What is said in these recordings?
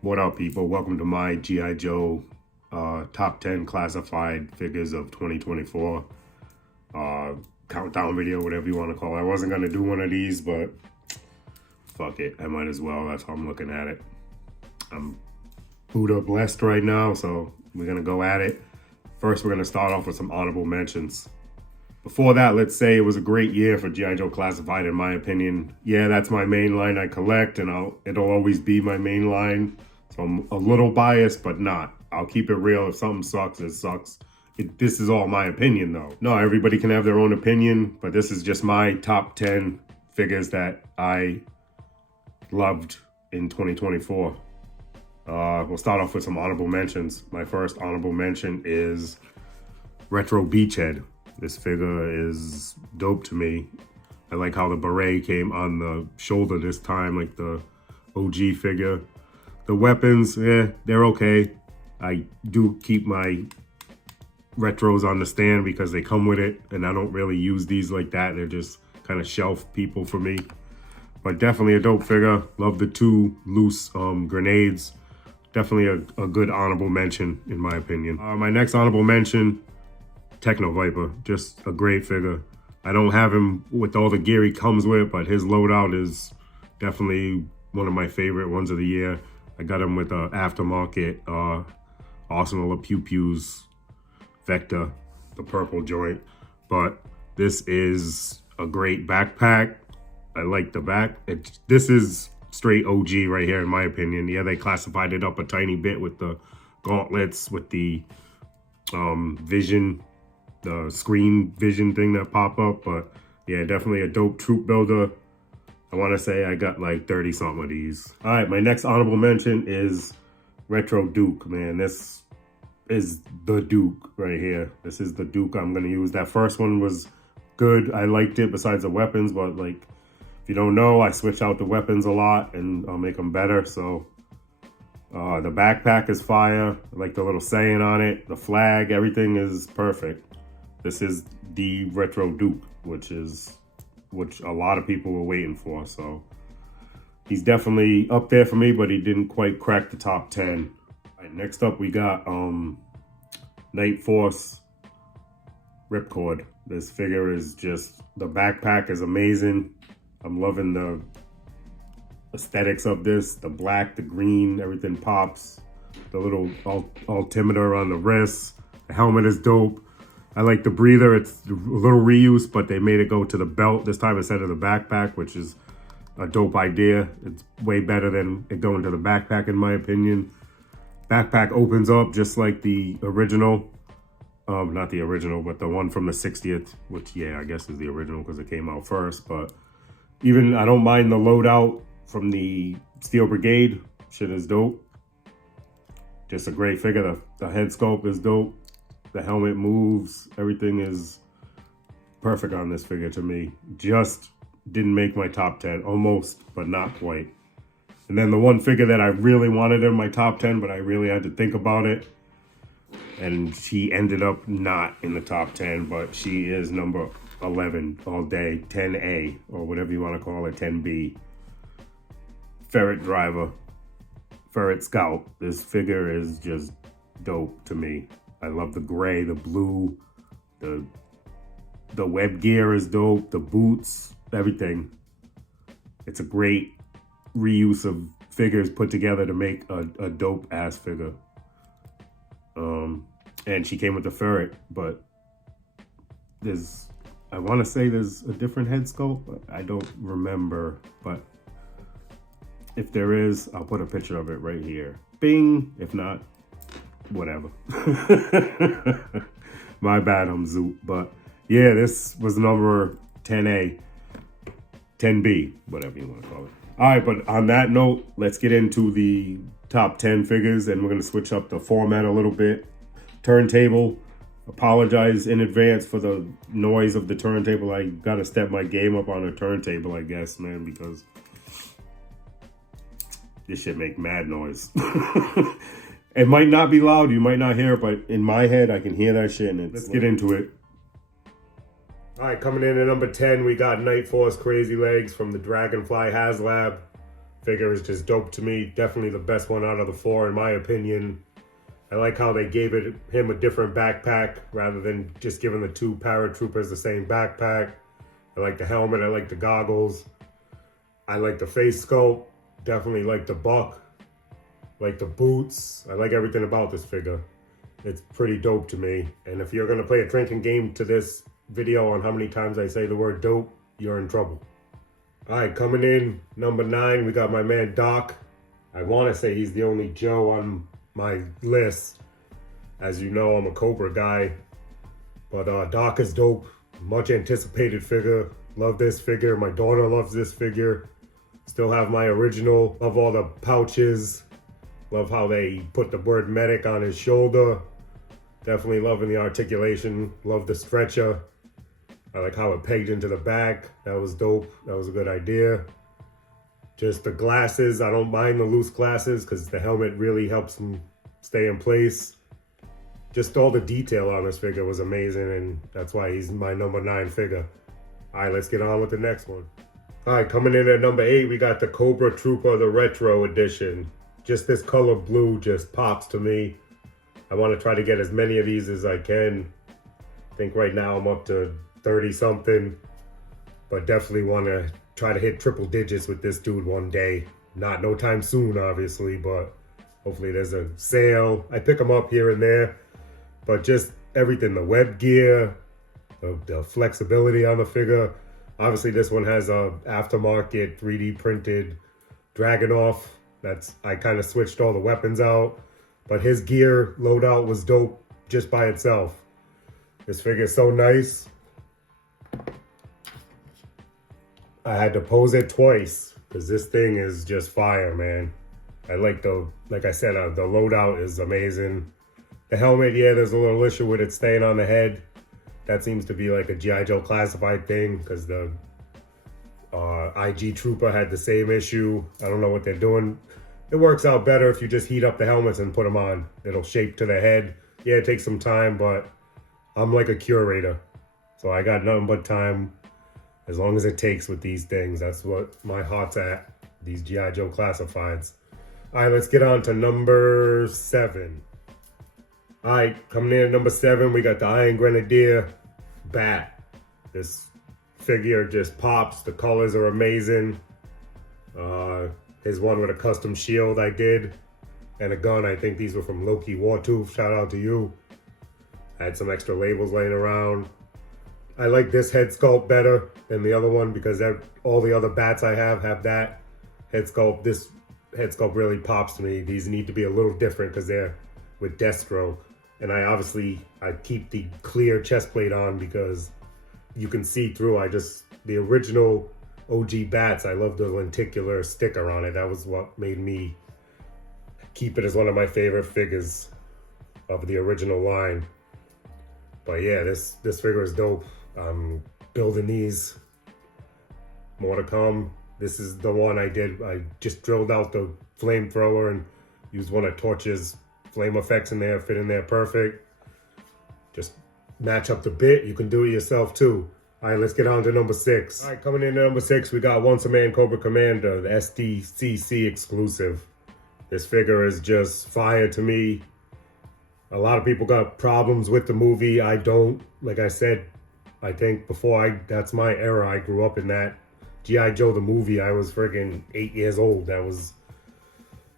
What up, people? Welcome to my G.I. Joe top 10 classified figures of 2024 countdown video, whatever you want to call it. I wasn't going to do one of these, but fuck it. I might as well. That's how I'm looking at it. I'm Buddha blessed right now, so we're going to go at it. First, we're going to start off with some honorable mentions. Before that, let's say it was a great year for G.I. Joe Classified, in my opinion. Yeah, that's my main line I collect, and it'll always be my main line. So I'm a little biased, but not. I'll keep it real. If something sucks, it sucks. This is all my opinion, though. No, everybody can have their own opinion, but this is just my top 10 figures that I loved in 2024. We'll start off with some honorable mentions. My first honorable mention is Retro Beachhead. This figure is dope to me. I like how the beret came on the shoulder this time, like the OG figure. The weapons, they're okay. I do keep my retros on the stand because they come with it, and I don't really use these like that. They're just kind of shelf people for me. But definitely a dope figure. Love the two loose grenades. Definitely a good honorable mention, in my opinion. My next honorable mention, Techno Viper, just a great figure. I don't have him with all the gear he comes with, but his loadout is definitely one of my favorite ones of the year. I got him with aftermarket Arsenal of Pew Pews Vector, the purple joint. But this is a great backpack. I like the back. This is straight OG right here, in my opinion. Yeah, they classified it up a tiny bit with the gauntlets, with the vision, the screen vision thing that pop up, but yeah, definitely a dope troop builder. I want to say I got like 30 something of these. All right, my next honorable mention is Retro Duke, man. This is the Duke right here. This is the Duke I'm going to use. That first one was good. I liked it besides the weapons, but like, if you don't know, I switch out the weapons a lot and I'll make them better. So the backpack is fire. I like the little saying on it. The flag, everything is perfect. This is the Retro Duke, which a lot of people were waiting for. So he's definitely up there for me, but he didn't quite crack the top 10. All right, next up we got Night Force Ripcord. This figure is just, the backpack is amazing. I'm loving the aesthetics of this. The black, the green, everything pops. The little altimeter on the wrist. The helmet is dope. I like the breather. It's a little reuse, but they made it go to the belt this time instead of the backpack, which is a dope idea. It's way better than it going to the backpack, in my opinion. Backpack opens up just like the original. Not the original, but the one from the 60th, which, yeah, I guess is the original because it came out first. But even, I don't mind the loadout from the Steel Brigade. Shit is dope. Just a great figure. The head sculpt is dope. The helmet moves. Everything is perfect on this figure to me. Just didn't make my top 10. Almost, but not quite. And then the one figure that I really wanted in my top 10, but I really had to think about it. And she ended up not in the top 10, but she is number 11 all day. 10A, or whatever you want to call it, 10B. Ferret Driver. Ferret Scout. This figure is just dope to me. I love the gray, the blue, the web gear is dope, the boots, everything. It's a great reuse of figures put together to make a dope ass figure. And she came with the ferret, but I want to say there's a different head sculpt, but I don't remember. But if there is, I'll put a picture of it right here. Bing! If not, whatever. My bad, I'm Zoot. But yeah, this was number 10A, 10B, whatever you want to call it. All right, but on that note, let's get into the top 10 figures, and we're going to switch up the format a little bit. Turntable. Apologize in advance for the noise of the turntable. I got to step my game up on a turntable, I guess, man, because this shit make mad noise. It might not be loud, you might not hear it, but in my head, I can hear that shit. And let's get into it. All right, coming in at number 10, we got Night Force Crazy Legs from the Dragonfly HasLab. Figure is just dope to me. Definitely the best one out of the four, in my opinion. I like how they gave him a different backpack rather than just giving the two paratroopers the same backpack. I like the helmet. I like the goggles. I like the face sculpt. Definitely like the buck. Like the boots. I like everything about this figure. It's pretty dope to me. And if you're going to play a drinking game to this video on how many times I say the word dope, you're in trouble. All right, coming in number 9, we got my man Doc. I want to say he's the only Joe on my list. As you know, I'm a Cobra guy. But Doc is dope. Much anticipated figure. Love this figure. My daughter loves this figure. Still have my original. Love all the pouches. Love how they put the word medic on his shoulder. Definitely loving the articulation. Love the stretcher. I like how it pegged into the back. That was dope. That was a good idea. Just the glasses. I don't mind the loose glasses because the helmet really helps him stay in place. Just all the detail on this figure was amazing, and that's why he's my number 9 figure. All right, let's get on with the next one. All right, coming in at number 8, we got the Cobra Trooper, the Retro Edition. Just this color blue just pops to me. I want to try to get as many of these as I can. I think right now I'm up to 30 something, but definitely want to try to hit triple digits with this dude one day. Not no time soon, obviously, but hopefully there's a sale. I pick them up here and there, but just everything, the web gear, the flexibility on the figure. Obviously this one has a aftermarket 3D printed Dragunov. I kind of switched all the weapons out, but his gear loadout was dope just by itself. This figure is so nice. I had to pose it twice because this thing is just fire, man. I like I said, the loadout is amazing. The helmet, yeah, there's a little issue with it staying on the head. That seems to be like a G.I. Joe classified thing because the IG Trooper had the same issue. I don't know what they're doing. It works out better if you just heat up the helmets and put them on. It'll shape to the head. Yeah, it takes some time, but I'm like a curator. So I got nothing but time as long as it takes with these things. That's what my heart's at, these G.I. Joe classifieds. All right, let's get on to number 7. All right, coming in at number 7, we got the Iron Grenadier Bat. This figure just pops. The colors are amazing. His one with a custom shield I did and a gun. I think these were from Loki Wartooth. Shout out to you. I had some extra labels laying around. I like this head sculpt better than the other one because all the other bats I have that head sculpt. This head sculpt really pops to me. These need to be a little different because they're with Destro. And I keep the clear chest plate on because you can see through. The original OG bats, I love the lenticular sticker on it. That was what made me keep it as one of my favorite figures of the original line. But yeah, this figure is dope. I'm building these. More to come. This is the one I did. I just drilled out the flamethrower and used one of Torch's flame effects in there, fit in there perfect. Just match up the bit. You can do it yourself too. All right, let's get on to number 6. All right, coming in at number 6, we got Once a Man Cobra Commander, the SDCC exclusive. This figure is just fire to me. A lot of people got problems with the movie. I don't. Like I said, I think that's my era. I grew up in that. G.I. Joe the movie, I was freaking 8 years old. I was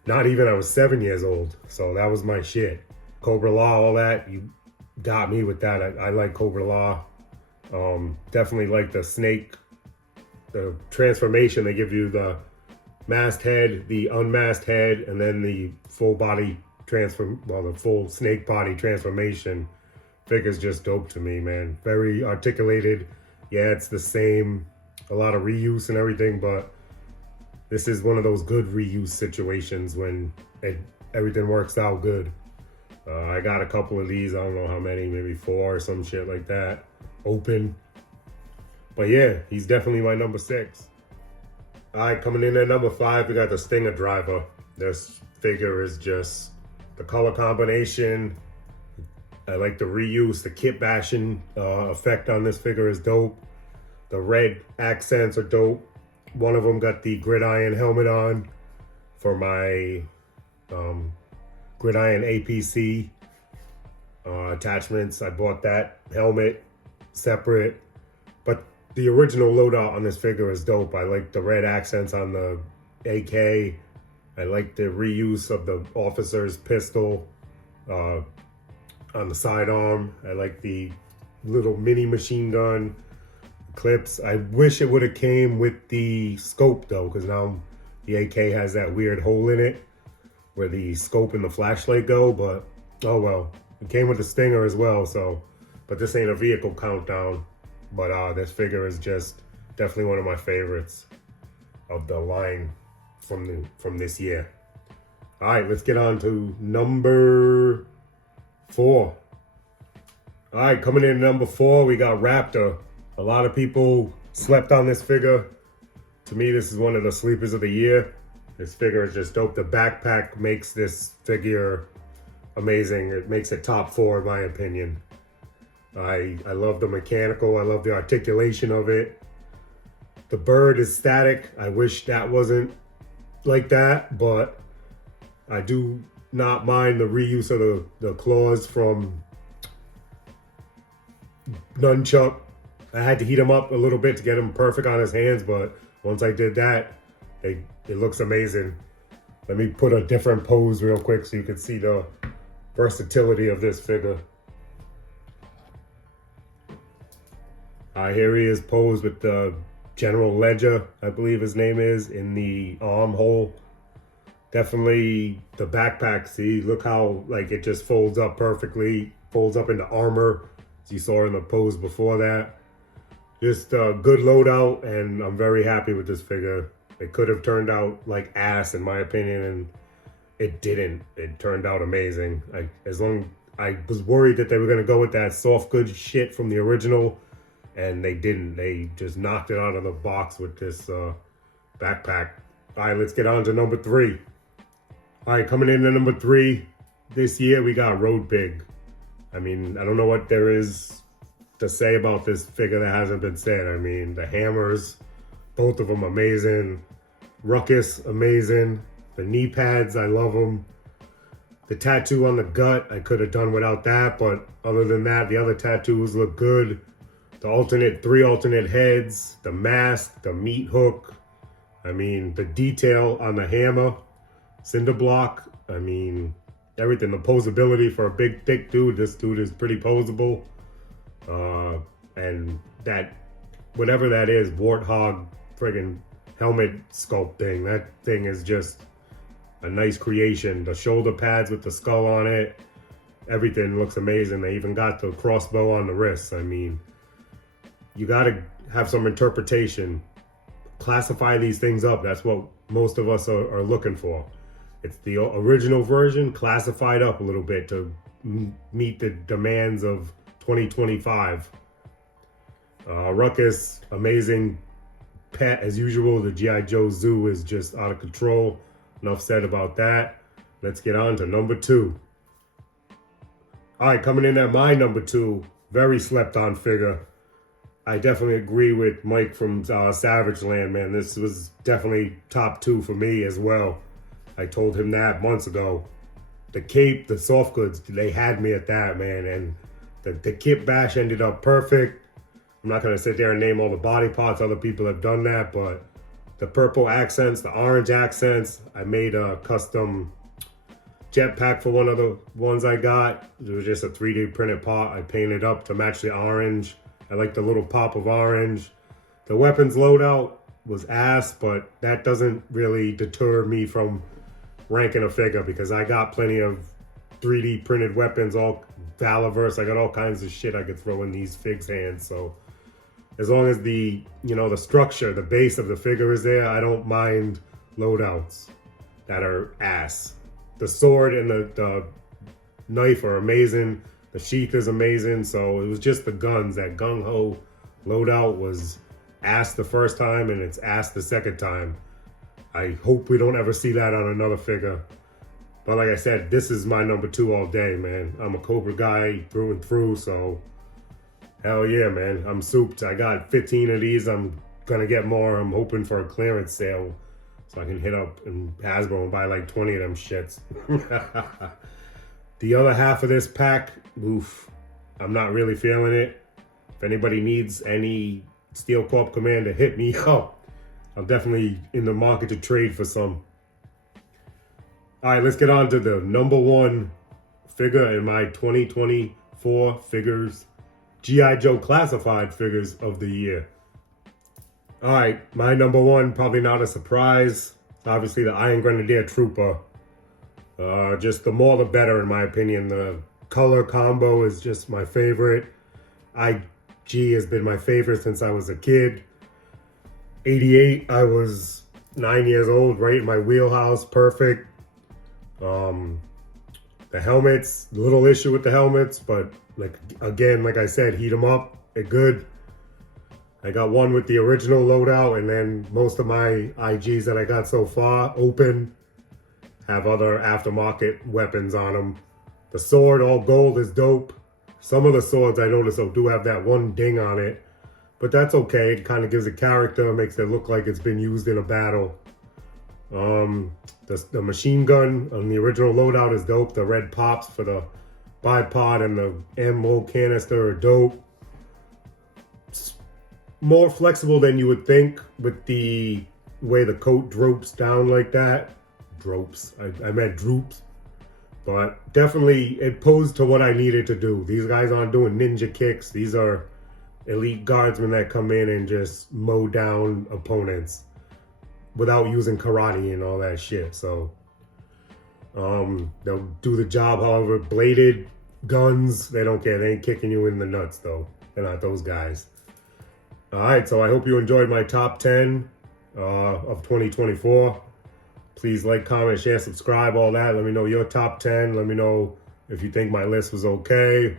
7 years old. So that was my shit. Cobra Law, all that, you got me with that. I like Cobra Law. Definitely like the snake, the transformation. They give you the masked head, the unmasked head, and then the full body the full snake body transformation. Figure's just dope to me, man. Very articulated. Yeah, it's the same, a lot of reuse and everything, but this is one of those good reuse situations when everything works out good. I got a couple of these, I don't know how many, maybe 4 or some shit like that, open. But yeah, he's definitely my number 6. All right, coming in at number 5, we got the Stinger Driver. This figure is just the color combination. I like the reuse, the kit bashing effect on this figure is dope. The red accents are dope. One of them got the gridiron helmet on. for my Gridiron APC attachments. I bought that helmet separate, but the original loadout on this figure is dope. I like the red accents on the AK. I like the reuse of the officer's pistol on the sidearm. I like the little mini machine gun clips. I wish it would have came with the scope though, because now the AK has that weird hole in it where the scope and the flashlight go, but oh well. It came with the Stinger as well, so, but this ain't a vehicle countdown. But this figure is just definitely one of my favorites of the line from this year. All right, let's get on to number 4. All right, coming in number 4, we got Raptor. A lot of people slept on this figure. To me, this is one of the sleepers of the year. This figure is just dope. The backpack makes this figure amazing. It makes it top 4 in my opinion. I love the mechanical. I love the articulation of it. The bird is static. I wish that wasn't like that, but I do not mind the reuse of the claws from Nunchuck. I had to heat him up a little bit to get him perfect on his hands, but once I did that, it looks amazing. Let me put a different pose real quick so you can see the versatility of this figure. Here he is posed with the General Ledger, I believe his name is, in the armhole. Definitely the backpack, see, look how like it just folds up perfectly, folds up into armor, as you saw in the pose before that. Just a good loadout, and I'm very happy with this figure. It could have turned out like ass in my opinion, and it didn't. It turned out amazing. I was worried that they were gonna go with that soft goods shit from the original, and they didn't. They just knocked it out of the box with this backpack. All right, let's get on to number 3. All right, coming in at number 3 this year, we got Road Pig. I mean, I don't know what there is to say about this figure that hasn't been said. I mean, the hammers, both of them amazing. Ruckus, amazing. The knee pads, I love them. The tattoo on the gut, I could have done without that, but other than that, the other tattoos look good. The 3 alternate heads, the mask, the meat hook. I mean, the detail on the hammer, cinder block. I mean, everything. The posability for a big, thick dude. This dude is pretty posable. And that, whatever that is, warthog friggin' helmet sculpt thing. That thing is just a nice creation. The shoulder pads with the skull on it. Everything looks amazing. They even got the crossbow on the wrists. I mean, you gotta have some interpretation. Classify these things up. That's what most of us are looking for. It's the original version classified up a little bit to meet the demands of 2025. Ruckus, amazing pet as usual. The G.I. Joe Zoo is just out of control. Enough said about that. Let's get on to number 2. All right, coming in at my number 2, very slept on figure. I definitely agree with Mike from Savage Land, man. This was definitely top 2 for me as well. I told him that months ago. The cape, the soft goods, they had me at that, man. And the kit bash ended up perfect. I'm not going to sit there and name all the body parts. Other people have done that, but the purple accents, the orange accents, I made a custom jetpack for one of the ones I got. It was just a 3D printed part. I painted up to match the orange. I like the little pop of orange. The weapons loadout was ass, but that doesn't really deter me from ranking a figure because I got plenty of 3D printed weapons, all Valaverse. I got all kinds of shit I could throw in these figs' hands. So as long as the structure, the base of the figure is there, I don't mind loadouts that are ass. The sword and the knife are amazing. The sheath is amazing. So it was just the guns. That gung-ho loadout was ass the first time and it's ass the second time. I hope we don't ever see that on another figure. But like I said, this is my number 2 all day, man. I'm a Cobra guy through and through, so hell yeah, man. I'm souped. I got 15 of these. I'm gonna get more. I'm hoping for a clearance sale So I can hit up in Hasbro and buy like 20 of them shits. The other half of this pack, oof, I'm not really feeling it. If anybody needs any Steel Corp Commander, hit me up. I'm definitely in the market to trade for some. All right, let's get on to the number one figure in my 2024 figures, G.I. Joe classified figures of the year. All right, my number one, probably not a surprise. Obviously, the Iron Grenadier Trooper. Just the more the better, in my opinion. The color combo is just my favorite. IG has been my favorite since I was a kid. 88, I was 9 years old, right in my wheelhouse, perfect. The helmets, little issue with the helmets, but like I said, heat them up, they're good. I got one with the original loadout, and then most of my IGs that I got so far open have other aftermarket weapons on them. The sword, all gold, is dope. Some of the swords I noticed do have that one ding on it, but that's okay. It kind of gives it character, makes it look like it's been used in a battle. The machine gun on the original loadout is dope. The red pops for the bipod and the ammo canister are dope. It's more flexible than you would think with the way the coat droops down like that. I meant droops. But definitely it posed to what I needed to do. These guys aren't doing ninja kicks. These are elite guardsmen that come in and just mow down opponents without using karate and all that shit. So they'll do the job. However, bladed guns, they don't care. They ain't kicking you in the nuts though. They're not those guys. All right, so I hope you enjoyed my top 10 of 2024. Please like, comment, share, subscribe, all that. Let me know your top 10. Let me know if you think my list was okay.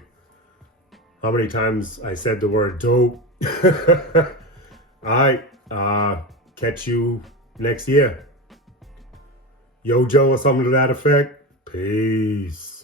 How many times I said the word dope. All right, catch you next year. Yo Joe or something to that effect. Peace.